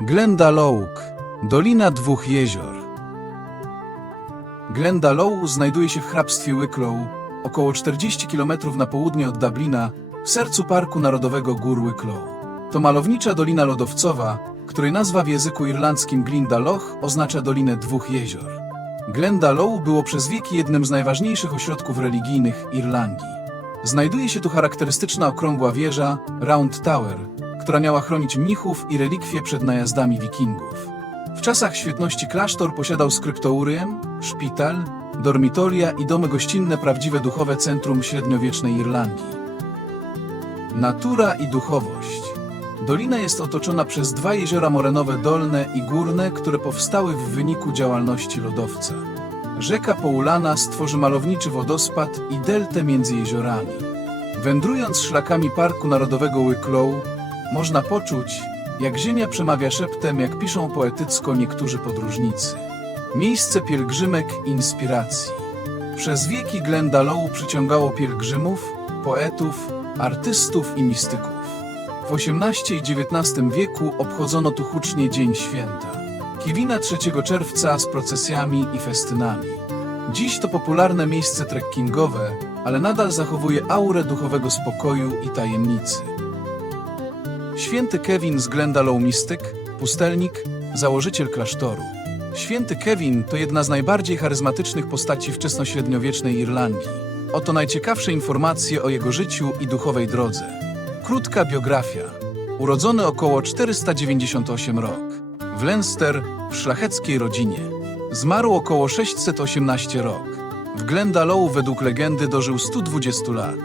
Glendalough, Dolina Dwóch Jezior. Glendalough znajduje się w hrabstwie Wicklow, około 40 km na południe od Dublina, w sercu Parku Narodowego Gór Wicklow. To malownicza dolina lodowcowa, której nazwa w języku irlandzkim Glendalough oznacza Dolinę Dwóch Jezior. Glendalough było przez wieki jednym z najważniejszych ośrodków religijnych Irlandii. Znajduje się tu charakterystyczna okrągła wieża, Round Tower, która miała chronić mnichów i relikwie przed najazdami wikingów. W czasach świetności klasztor posiadał skryptorium, szpital, dormitoria i domy gościnne prawdziwe duchowe centrum średniowiecznej Irlandii. Natura i duchowość. Dolina jest otoczona przez dwa jeziora morenowe dolne i górne, które powstały w wyniku działalności lodowca. Rzeka Poulana stworzy malowniczy wodospad i deltę między jeziorami. Wędrując szlakami Parku Narodowego Wicklow, można poczuć, jak ziemia przemawia szeptem, jak piszą poetycko niektórzy podróżnicy. Miejsce pielgrzymek inspiracji. Przez wieki Glendalough przyciągało pielgrzymów, poetów, artystów i mistyków. W XVIII i XIX wieku obchodzono tu hucznie Dzień Święta. Kiwina 3 czerwca z procesjami i festynami. Dziś to popularne miejsce trekkingowe, ale nadal zachowuje aurę duchowego spokoju i tajemnicy. Święty Kevin z Glendalough Mistyk, pustelnik, założyciel klasztoru. Święty Kevin to jedna z najbardziej charyzmatycznych postaci wczesnośredniowiecznej Irlandii. Oto najciekawsze informacje o jego życiu i duchowej drodze. Krótka biografia. Urodzony około 498 rok. W Leinster, w szlacheckiej rodzinie. Zmarł około 618 rok. W Glendalough według legendy dożył 120 lat.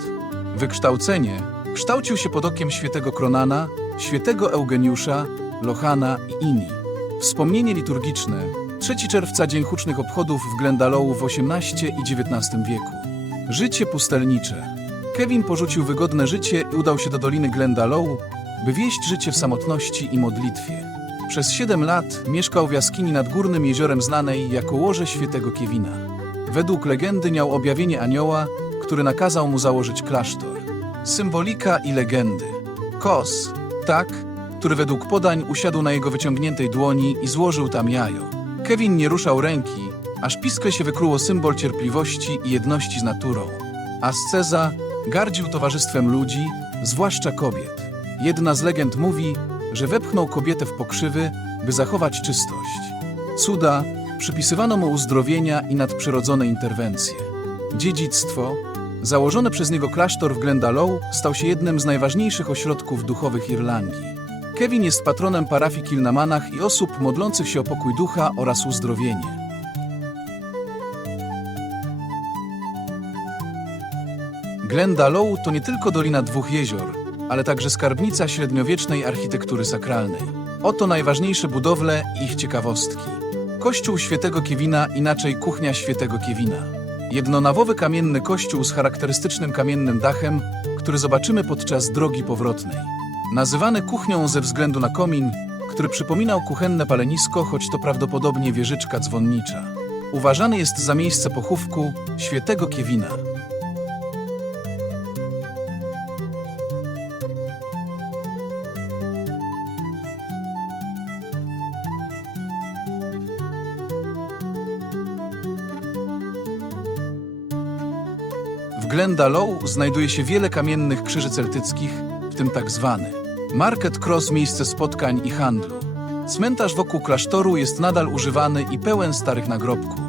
Wykształcenie kształcił się pod okiem świętego Kronana, świętego Eugeniusza, Lohana i Ini. Wspomnienie liturgiczne 3 czerwca Dzień Hucznych Obchodów w Glendalough w XVIII i XIX wieku. Życie pustelnicze. Kevin porzucił wygodne życie i udał się do Doliny Glendalough, by wieść życie w samotności i modlitwie. Przez 7 lat mieszkał w jaskini nad górnym jeziorem znanej jako łoże świętego Kevina. Według legendy miał objawienie anioła, który nakazał mu założyć klasztor. Symbolika i legendy. Kos, tak, który według podań usiadł na jego wyciągniętej dłoni i złożył tam jajo. Kevin nie ruszał ręki, aż piskle się wykluło symbol cierpliwości i jedności z naturą. Asceza gardził towarzystwem ludzi, zwłaszcza kobiet. Jedna z legend mówi, że wepchnął kobietę w pokrzywy, by zachować czystość. Cuda przypisywano mu uzdrowienia i nadprzyrodzone interwencje. Dziedzictwo Założony przez niego klasztor w Glendalough stał się jednym z najważniejszych ośrodków duchowych Irlandii. Kevin jest patronem parafii Kilnamanach i osób modlących się o pokój ducha oraz uzdrowienie. Glendalough to nie tylko Dolina Dwóch Jezior, ale także skarbnica średniowiecznej architektury sakralnej. Oto najważniejsze budowle i ich ciekawostki. Kościół Świętego Kiewina, inaczej Kuchnia Świętego Kiewina. Jednonawowy kamienny kościół z charakterystycznym kamiennym dachem, który zobaczymy podczas drogi powrotnej. Nazywany kuchnią ze względu na komin, który przypominał kuchenne palenisko, choć to prawdopodobnie wieżyczka dzwonnicza. Uważany jest za miejsce pochówku świętego Kiewina. W Glendalough znajduje się wiele kamiennych krzyży celtyckich, w tym tak zwany Market Cross miejsce spotkań i handlu. Cmentarz wokół klasztoru jest nadal używany i pełen starych nagrobków.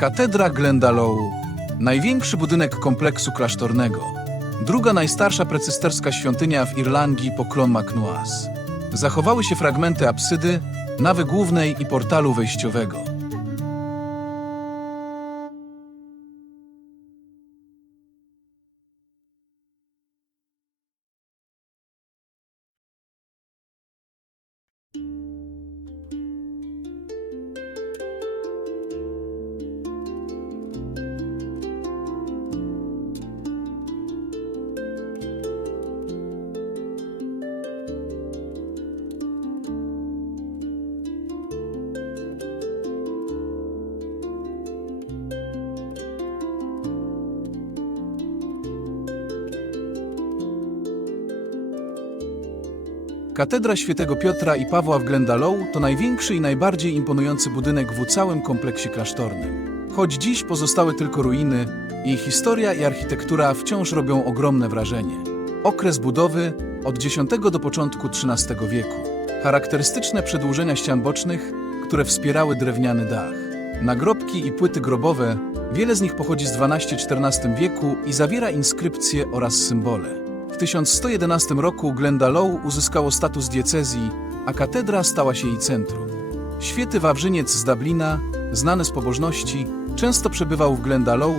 Katedra Glendalough, największy budynek kompleksu klasztornego, druga najstarsza precysterska świątynia w Irlandii po Clonmacnoise. Zachowały się fragmenty apsydy, nawy głównej i portalu wejściowego. Katedra Świętego Piotra i Pawła w Glendalow to największy i najbardziej imponujący budynek w całym kompleksie klasztornym. Choć dziś pozostały tylko ruiny, jej historia i architektura wciąż robią ogromne wrażenie. Okres budowy od X do początku XIII wieku. Charakterystyczne przedłużenia ścian bocznych, które wspierały drewniany dach. Nagrobki i płyty grobowe, wiele z nich pochodzi z XII-XIV wieku i zawiera inskrypcje oraz symbole. W 1111 roku Glendalow uzyskało status diecezji, a katedra stała się jej centrum. Święty Wawrzyniec z Dublina, znany z pobożności, często przebywał w Glendalow,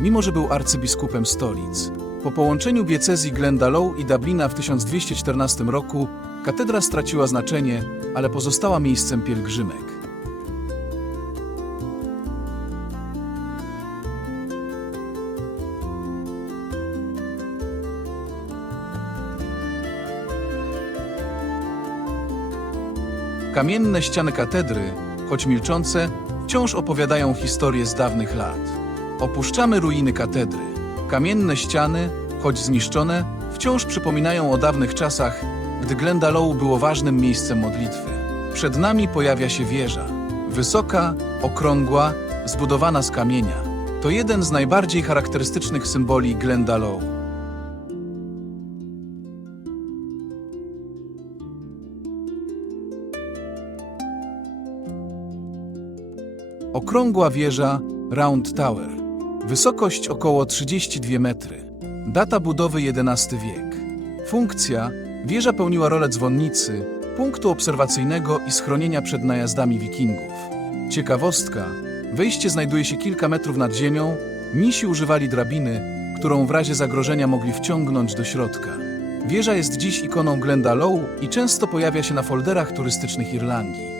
mimo że był arcybiskupem stolic. Po połączeniu diecezji Glendalow i Dublina w 1214 roku katedra straciła znaczenie, ale pozostała miejscem pielgrzymek. Kamienne ściany katedry, choć milczące, wciąż opowiadają historię z dawnych lat. Opuszczamy ruiny katedry. Kamienne ściany, choć zniszczone, wciąż przypominają o dawnych czasach, gdy Glendalow było ważnym miejscem modlitwy. Przed nami pojawia się wieża. Wysoka, okrągła, zbudowana z kamienia. To jeden z najbardziej charakterystycznych symboli Glendalow. Okrągła wieża Round Tower. Wysokość około 32 metry. Data budowy XI wiek. Funkcja wieża pełniła rolę dzwonnicy, punktu obserwacyjnego i schronienia przed najazdami wikingów. Ciekawostka, wejście znajduje się kilka metrów nad ziemią, misi używali drabiny, którą w razie zagrożenia mogli wciągnąć do środka. Wieża jest dziś ikoną Glendalow i często pojawia się na folderach turystycznych Irlandii.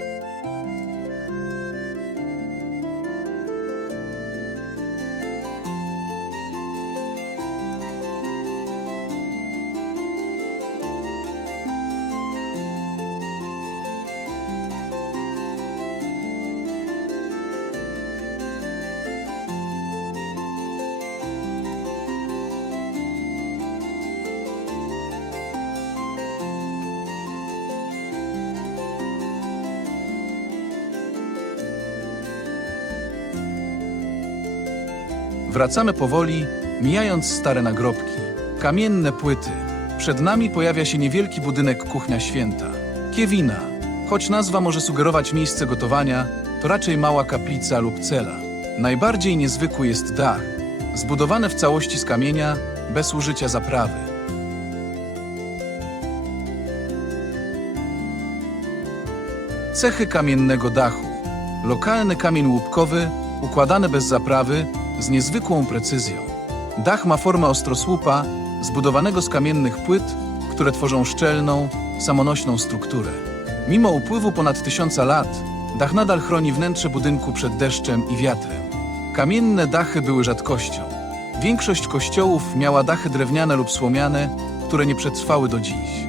Wracamy powoli, mijając stare nagrobki, kamienne płyty. Przed nami pojawia się niewielki budynek kuchnia święta. Kiewina. Choć nazwa może sugerować miejsce gotowania, to raczej mała kaplica lub cela. Najbardziej niezwykły jest dach, zbudowany w całości z kamienia, bez użycia zaprawy. Cechy kamiennego dachu. Lokalny kamień łupkowy, układany bez zaprawy, z niezwykłą precyzją. Dach ma formę ostrosłupa, zbudowanego z kamiennych płyt, które tworzą szczelną, samonośną strukturę. Mimo upływu ponad tysiąca lat, dach nadal chroni wnętrze budynku przed deszczem i wiatrem. Kamienne dachy były rzadkością. Większość kościołów miała dachy drewniane lub słomiane, które nie przetrwały do dziś.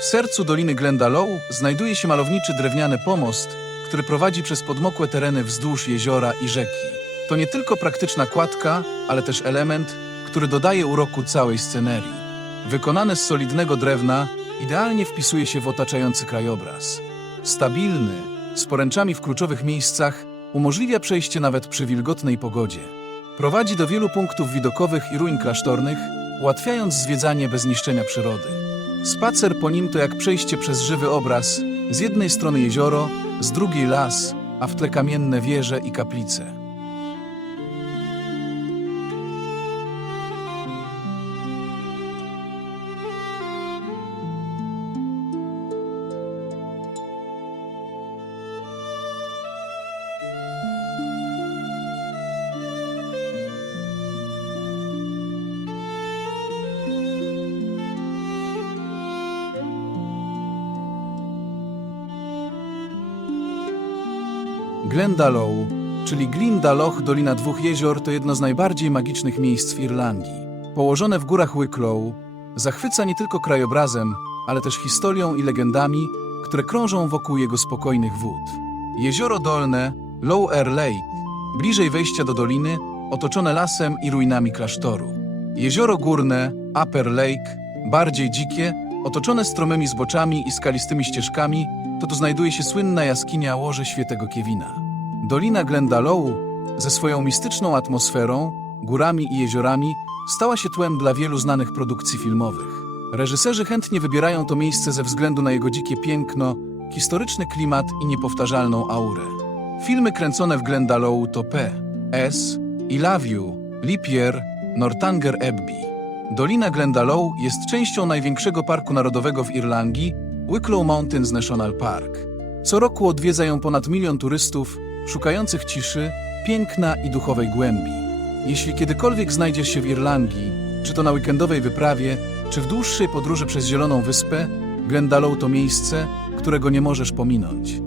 W sercu Doliny Glendalow znajduje się malowniczy drewniany pomost, który prowadzi przez podmokłe tereny wzdłuż jeziora i rzeki. To nie tylko praktyczna kładka, ale też element, który dodaje uroku całej scenerii. Wykonany z solidnego drewna, idealnie wpisuje się w otaczający krajobraz. Stabilny, z poręczami w kluczowych miejscach, umożliwia przejście nawet przy wilgotnej pogodzie. Prowadzi do wielu punktów widokowych i ruin klasztornych, ułatwiając zwiedzanie bez niszczenia przyrody. Spacer po nim to jak przejście przez żywy obraz. Z jednej strony jezioro, z drugiej las, a w tle kamienne wieże i kaplice. Glendalough, czyli Glendalough, Dolina Dwóch Jezior, to jedno z najbardziej magicznych miejsc w Irlandii. Położone w górach Wicklow, zachwyca nie tylko krajobrazem, ale też historią i legendami, które krążą wokół jego spokojnych wód. Jezioro Dolne, Low Air Lake, bliżej wejścia do doliny, otoczone lasem i ruinami klasztoru. Jezioro Górne, Upper Lake, bardziej dzikie, otoczone stromymi zboczami i skalistymi ścieżkami, to tu znajduje się słynna jaskinia Łoże Świętego Kiewina. Dolina Glendalough ze swoją mistyczną atmosferą, górami i jeziorami stała się tłem dla wielu znanych produkcji filmowych. Reżyserzy chętnie wybierają to miejsce ze względu na jego dzikie piękno, historyczny klimat i niepowtarzalną aurę. Filmy kręcone w Glendalough to P, S, I Love You, Leap Year, Northanger Abbey. Dolina Glendalough jest częścią największego parku narodowego w Irlandii, Wicklow Mountains National Park. Co roku odwiedza ją ponad milion turystów, szukających ciszy, piękna i duchowej głębi. Jeśli kiedykolwiek znajdziesz się w Irlandii, czy to na weekendowej wyprawie, czy w dłuższej podróży przez Zieloną Wyspę, Glendalough to miejsce, którego nie możesz pominąć.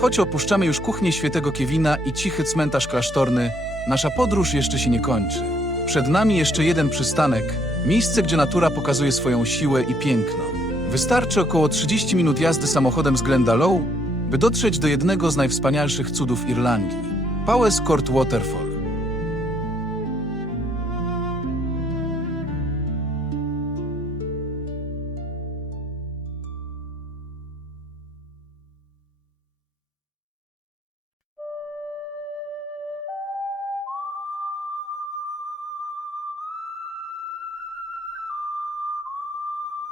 Choć opuszczamy już kuchnię Świętego Kiewina i cichy cmentarz klasztorny, nasza podróż jeszcze się nie kończy. Przed nami jeszcze jeden przystanek, miejsce, gdzie natura pokazuje swoją siłę i piękno. Wystarczy około 30 minut jazdy samochodem z Glendalough, by dotrzeć do jednego z najwspanialszych cudów Irlandii – Powes Court Waterfall.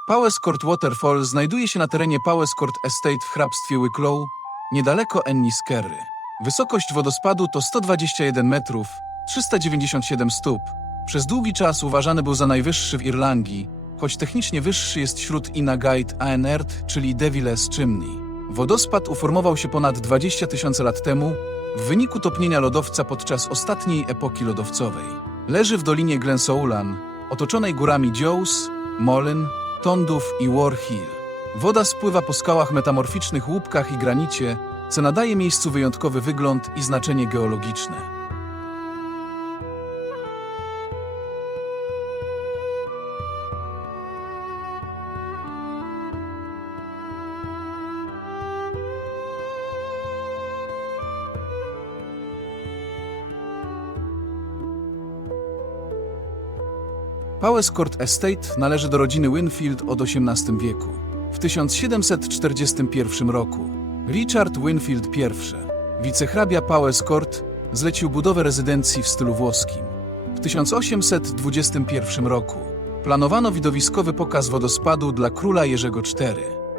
Powes Court Waterfall znajduje się na terenie Powes Court Estate w hrabstwie Wicklow, niedaleko Enniskerry. Wysokość wodospadu to 121 metrów, 397 stóp. Przez długi czas uważany był za najwyższy w Irlandii, choć technicznie wyższy jest wśród Inagait Aenert, czyli Deviles Chimney. Wodospad uformował się ponad 20 tysięcy lat temu w wyniku topnienia lodowca podczas ostatniej epoki lodowcowej. Leży w dolinie Glensoulan, otoczonej górami Joes, Molyn, Tondów i War Hill. Woda spływa po skałach metamorficznych łupkach i granicie, co nadaje miejscu wyjątkowy wygląd i znaczenie geologiczne. Powes Court Estate należy do rodziny Winfield od XVIII wieku. W 1741 roku Richard Winfield I, wicehrabia Powes Court, zlecił budowę rezydencji w stylu włoskim. W 1821 roku planowano widowiskowy pokaz wodospadu dla króla Jerzego IV.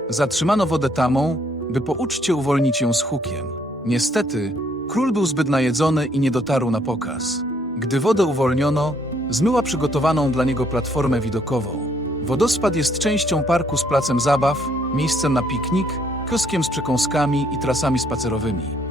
Zatrzymano wodę tamą, by po uczcie uwolnić ją z hukiem. Niestety, król był zbyt najedzony i nie dotarł na pokaz. Gdy wodę uwolniono, zmyła przygotowaną dla niego platformę widokową. Wodospad jest częścią parku z placem zabaw, miejscem na piknik, kioskiem z przekąskami i trasami spacerowymi.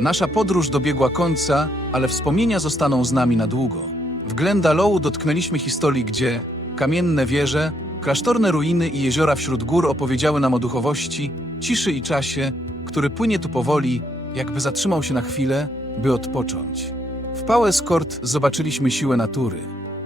Nasza podróż dobiegła końca, ale wspomnienia zostaną z nami na długo. W Glendalough dotknęliśmy historii, gdzie kamienne wieże, Klasztorne ruiny i jeziora wśród gór opowiedziały nam o duchowości, ciszy i czasie, który płynie tu powoli, jakby zatrzymał się na chwilę, by odpocząć. W Pałeskort zobaczyliśmy siłę natury.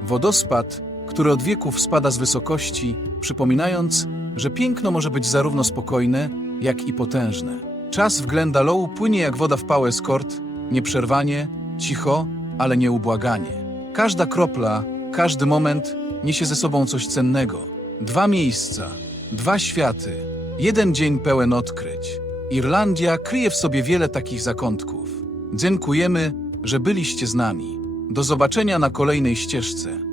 Wodospad, który od wieków spada z wysokości, przypominając, że piękno może być zarówno spokojne, jak i potężne. Czas w Glendalow płynie jak woda w Pałeskort, nieprzerwanie, cicho, ale nieubłaganie. Każda kropla, każdy moment niesie ze sobą coś cennego. Dwa miejsca, dwa światy, jeden dzień pełen odkryć. Irlandia kryje w sobie wiele takich zakątków. Dziękujemy, że byliście z nami. Do zobaczenia na kolejnej ścieżce.